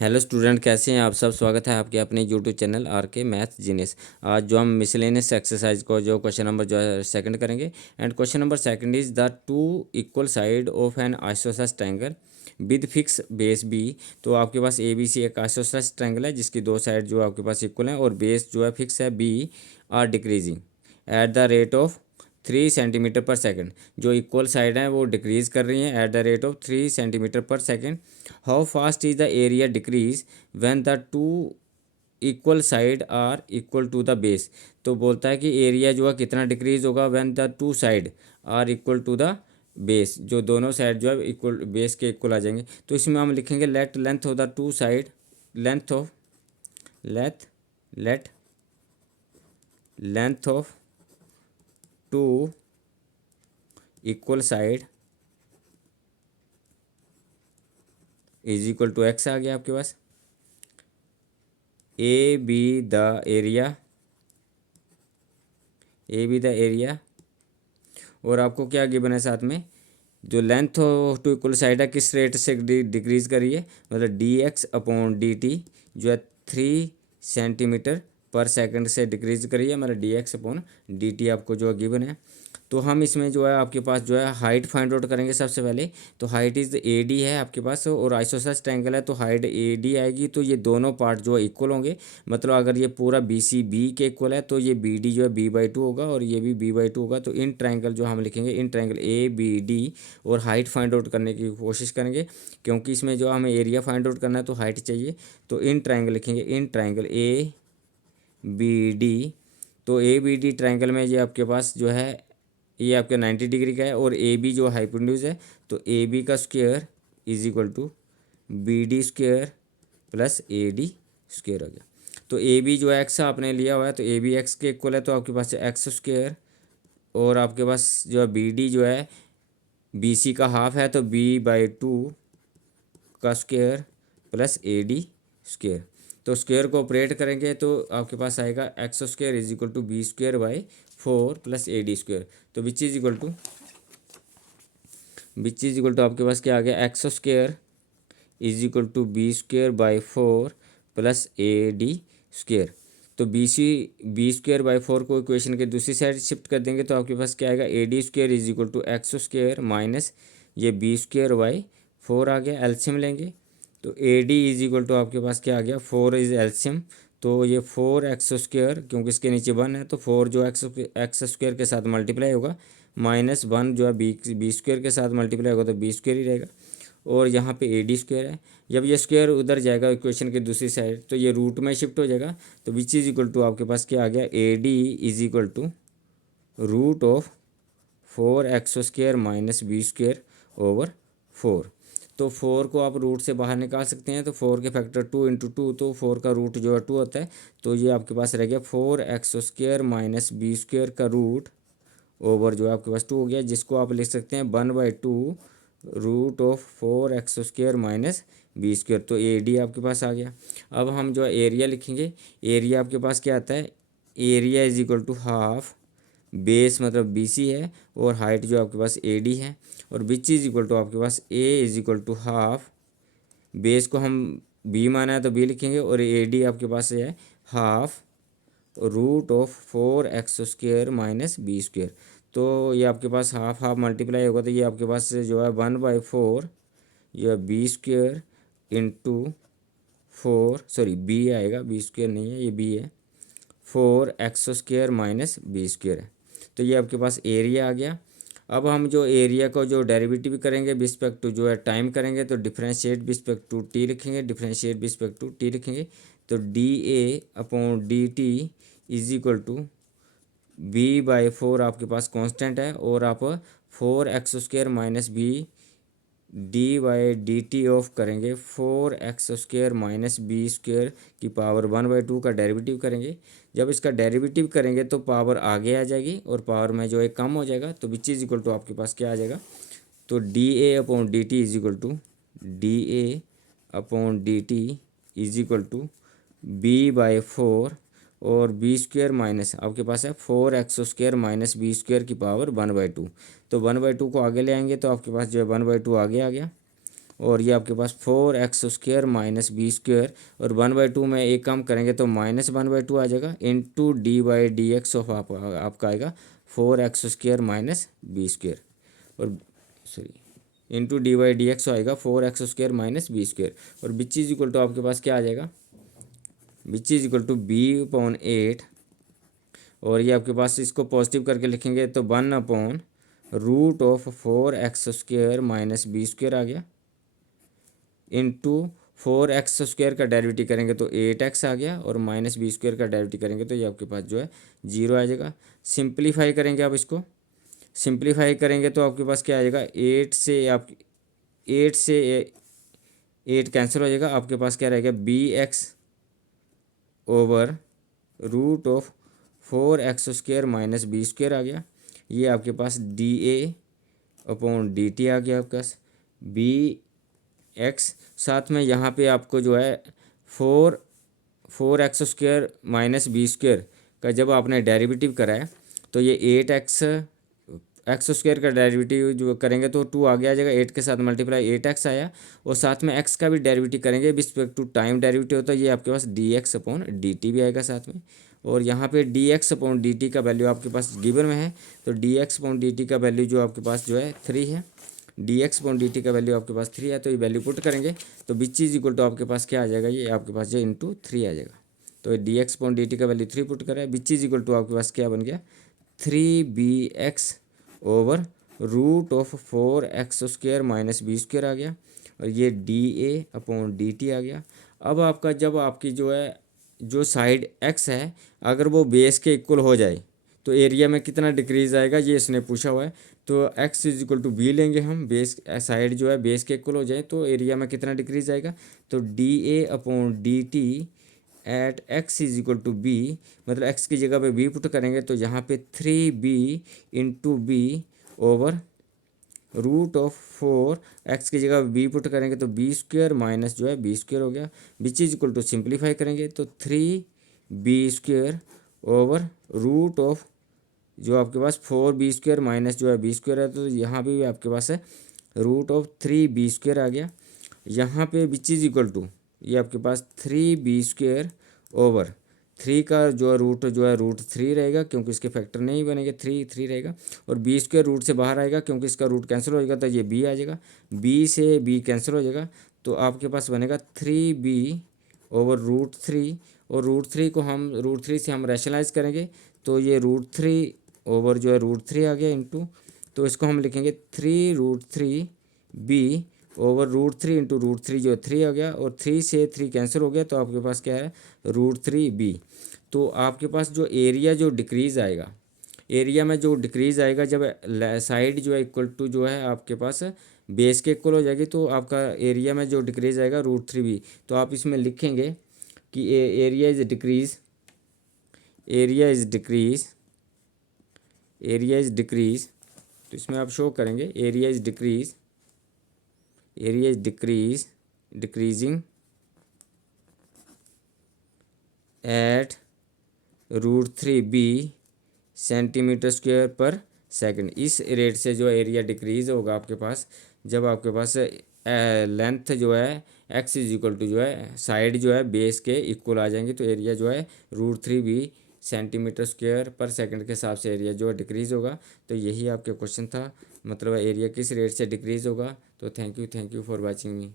Hello student, कैसे हैं आप सब। स्वागत है आपके अपने यूट्यूब चैनल आर के मैथ जीनियस। आज जो हम मिसलेनियस एक्सरसाइज को जो क्वेश्चन नंबर जो है सेकंड करेंगे। And question number second is the two equal side of an isosceles triangle with fix base B. तो आपके पास ए बी सी एक आइसोसेलेस ट्रायंगल है जिसकी दो साइड जो आपके पास इक्वल हैं और बेस जो है फिक्स है B are decreasing at the rate of 3 centimetre per second. जो इक्वल साइड हैं वो डिक्रीज कर रही हैं at the rate of 3 centimetre per second. How fast is the area decrease when the two equal side are equal to the base. तो बोलता है कि एरिया जो है कितना डिक्रीज होगा when the two side are equal to the base. जो दोनों साइड जो है इक्वल बेस के इक्वल आ जाएंगे। तो इसमें हम लिखेंगे let length of the two side length of let length of two equal side is equal to x आ गया आपके पास। ए बी द एरिया और आपको क्या गिवन है साथ में, जो length of two equal side है किस रेट से डिक्रीज करिए, मतलब D x upon D T जो है 3 सेंटीमीटर पर सेकेंड से डिक्रीज करिए, मतलब D x upon D T आपको जो गिवन है। तो हम इसमें जो है आपके पास जो है हाइट फाइंड आउट करेंगे सबसे पहले। तो हाइट इज़ ए डी है आपके पास और आइसोसेलेस ट्रायंगल है तो हाइट ए डी आएगी। तो ये दोनों पार्ट जो है इक्वल होंगे, मतलब अगर ये पूरा बी सी बी के इक्वल है तो ये बी डी जो है बी बाई टू होगा और ये भी बी बाई टू होगा। तो इन ट्रायंगल जो हम लिखेंगे in triangle A B D और हाइट फाइंड आउट करने की कोशिश करेंगे, क्योंकि इसमें जो हमें एरिया फाइंड आउट करना है तो हाइट चाहिए। तो इन ट्रायंगल लिखेंगे in triangle A B D. तो ए बी डी ट्रायंगल में ये आपके पास जो है ये आपके 90 डिग्री का है और ए बी जो हाइपोटेन्यूज है तो ए बी का square is equal to B D square plus A D square हो गया। तो ए बी जो है एक्स आपने लिया हुआ है तो ए बी एक्स के इक्वल है तो आपके पास एक्स स्क्वायर और आपके पास जो है बी डी जो है बी सी का हाफ है तो बी बाई टू का square plus A D square. तो स्क्वायर को ऑपरेट करेंगे तो आपके पास आएगा X square is equal to B square by 4 plus A D square. तो विच इज इक्वल टू आपके पास क्या आ गया, X square is equal to B square by 4 plus A D square. तो बी स्क्वायर बाई 4 को equation के दूसरी साइड शिफ्ट कर देंगे तो आपके पास क्या आएगा, A D square is equal to X square minus ये बी स्क्वायर बाई 4 आ गया। एल्शियम लेंगे तो A D is equal to आपके पास क्या आ गया, 4 इज एल्शियम तो ये 4 एक्स स्क्वायर क्योंकि इसके नीचे 1 है तो 4 जो एक्स स्क्वायर के साथ मल्टीप्लाई होगा माइनस 1 जो है बी स्क्वायर के साथ मल्टीप्लाई होगा तो बी स्क्वायर ही रहेगा और यहाँ पे ए डी स्क्वायर है। जब ये स्क्वायर उधर जाएगा इक्वेशन के दूसरी साइड तो ये रूट में शिफ्ट हो जाएगा। तो विच इज इक्वल टू आपके पास क्या आ गया, A D is equal to root of 4 X square minus B square over 4। तो 4 को आप रूट से बाहर निकाल सकते हैं तो 4 के फैक्टर 2 इंटू टू तो 4 का रूट जो है 2 होता है। तो ये आपके पास रह गया 4 X square minus B square का रूट ओवर जो है आपके पास 2 हो गया, जिसको आप लिख सकते हैं 1/2 root of 4 X square minus B square. तो ए डी आपके पास आ गया। अब हम जो है एरिया लिखेंगे। एरिया आपके पास क्या आता है, area is equal to half base मतलब बी सी है और हाइट जो आपके पास ए डी है और विच इज इक्वल टू आपके पास A is equal to half base को हम बी माना है तो बी लिखेंगे और ए डी आपके पास है half root of 4 X square minus B square. तो ये आपके पास हाफ हाफ मल्टीप्लाई होगा तो ये आपके पास जो है 1/4 यह B square into 4 sorry B आएगा, बी स्क्वायर नहीं है ये बी है, 4 X square minus B square है। तो ये आपके पास एरिया आ गया। अब हम जो एरिया को जो डेरिवेटिव करेंगे बिस्पेक्ट टू जो है टाइम करेंगे तो डिफरेंशिएट बिस्पेक्ट टू टी लिखेंगे, डिफरेंशिएट बिस्पेक्ट टू टी लिखेंगे। तो D A upon D T is equal to B by 4 आपके पास कांस्टेंट है और आप 4 X square minus B D by D T of करेंगे 4 X square minus B square की पावर 1/2 का डेरिवेटिव करेंगे। जब इसका डेरिवेटिव करेंगे तो पावर आगे आ जाएगी और पावर में जो है कम हो जाएगा। तो विच इज इक्वल टू आपके पास क्या आ जाएगा, तो D A upon D T is equal to D A upon D T is equal to B by 4 और बी स्क्वायर माइनस आपके पास है 4 X square minus B square की पावर 1/2। तो 1/2 को आगे ले आएंगे तो आपके पास जो है 1/2 आगे आ गया और ये आपके पास 4x² माइनस बी स्क्वायर, और 1/2 में एक काम करेंगे तो -1/2 आ जाएगा, इंटू dy/dx ऑफ आपका आएगा 4x² माइनस बी स्क्वायर, और सॉरी इंटू dy/dx आएगा 4x² माइनस बी स्क्वायर, और विच इज इक्वल टू आपके पास क्या आ जाएगा, विच इज इक्वल टू b/8, और ये आपके पास इसको पॉजिटिव करके लिखेंगे तो 1/√4x² माइनस बी स्क्वायर आ गया, इंटू 4x² का डेरिवेटिव करेंगे तो 8x आ गया, और माइनस बी स्क्वायर का डेरिवेटिव करेंगे तो ये आपके पास जो है 0 आ जाएगा। सिंप्लीफाई करेंगे आप इसको, सिंप्लीफाई करेंगे तो आपके पास क्या आ जाएगा, 8 से 8 कैंसिल हो जाएगा, आपके पास क्या रहेगा bx/√4x² माइनस बी स्क्वायर आ गया। ये आपके पास dA/dt आ गया आपके पास bx, साथ में यहाँ पे आपको जो है 4x² माइनस बी स्क्वायर का जब आपने डेरिवेटिव कराया तो ये 8x² का डेरिवेटिव जो करेंगे तो 2 आगे आ जाएगा, 8 के साथ मल्टीप्लाई 8x आया, और साथ में x का भी डेरिवेटिव करेंगे रिस्पेक्ट टू टाइम डेरिवेटिव होता है, ये आपके पास dx/dt भी आएगा साथ में, और यहाँ पे dx/dt का वैल्यू आपके पास गिवन में है, तो dx/dt का वैल्यू जो आपके पास जो है 3 है, dx/dt का वैल्यू आपके पास 3 है, तो ये वैल्यू पुट करेंगे तो विच इज इक्वल टू आपके पास क्या आ जाएगा, ये आपके पास जो इंटू 3 आ जाएगा, तो dx/dt का वैल्यू 3 पुट करें, विच इज इक्वल टू आपके पास क्या बन गया 3bx/√4x² माइनस बी स्क्वायर आ गया, और ये dA/dt आ गया। अब आपका जब आपकी जो है जो साइड x है अगर वो बेस के इक्वल हो जाए तो एरिया में कितना डिक्रीज आएगा, ये इसने पूछा हुआ है, तो x is equal to B लेंगे हम, बेस साइड जो है बेस के इक्वल हो जाए तो एरिया में कितना डिक्रीज आएगा, तो dA/dt at x is equal to B, मतलब x की जगह पे b पुट करेंगे तो यहाँ पे 3b/4 x की जगह b पुट करेंगे तो बी स्क्वायर माइनस जो है बी स्क्वायर हो गया, which is equal to simplify करेंगे तो 3b/√ जो आपके पास 4b² माइनस जो है बी स्क्वायर है, तो यहाँ पे भी आपके पास है √3b² आ गया, यहाँ पे विच इज इक्वल टू ये आपके पास 3b² 3 का जो है रूट √3 रहेगा क्योंकि इसके फैक्टर नहीं बनेंगे, 3 रहेगा, और b² रूट से बाहर आएगा क्योंकि इसका रूट कैंसिल हो जाएगा तो ये b आ जाएगा, b से b कैंसिल हो जाएगा, तो आपके पास बनेगा 3b/√3, और √3 को हम √3 से हम रैशनलाइज करेंगे तो ये √3 ओवर जो है √3 आ गया इंटू, तो इसको हम लिखेंगे 3√3b/√3 इंटू √3 जो है 3 आ गया, और 3 से 3 कैंसिल हो गया तो आपके पास क्या है √3b। तो आपके पास जो एरिया जो डिक्रीज आएगा, एरिया में जो डिक्रीज आएगा जब साइड जो है इक्वल टू जो है आपके पास बेस के इक्वल हो जाएगी तो आपका एरिया में जो डिक्रीज आएगा √3b, तो आप इसमें लिखेंगे कि area is decrease, area is decrease, तो इसमें आप शो करेंगे area is decreasing eight √3b centimetre square पर सेकंड। इस रेट से जो एरिया डिक्रीज होगा आपके पास जब आपके पास लेंथ जो है x इज इक्वल टू जो है साइड जो है बेस के इक्वल आ जाएंगे, तो एरिया जो है √3b सेंटीमीटर स्क्वायर पर सेकंड के हिसाब से एरिया जो है डिक्रीज़ होगा। तो यही आपके क्वेश्चन था, मतलब एरिया किस रेट से डिक्रीज़ होगा। तो thank you for watching me.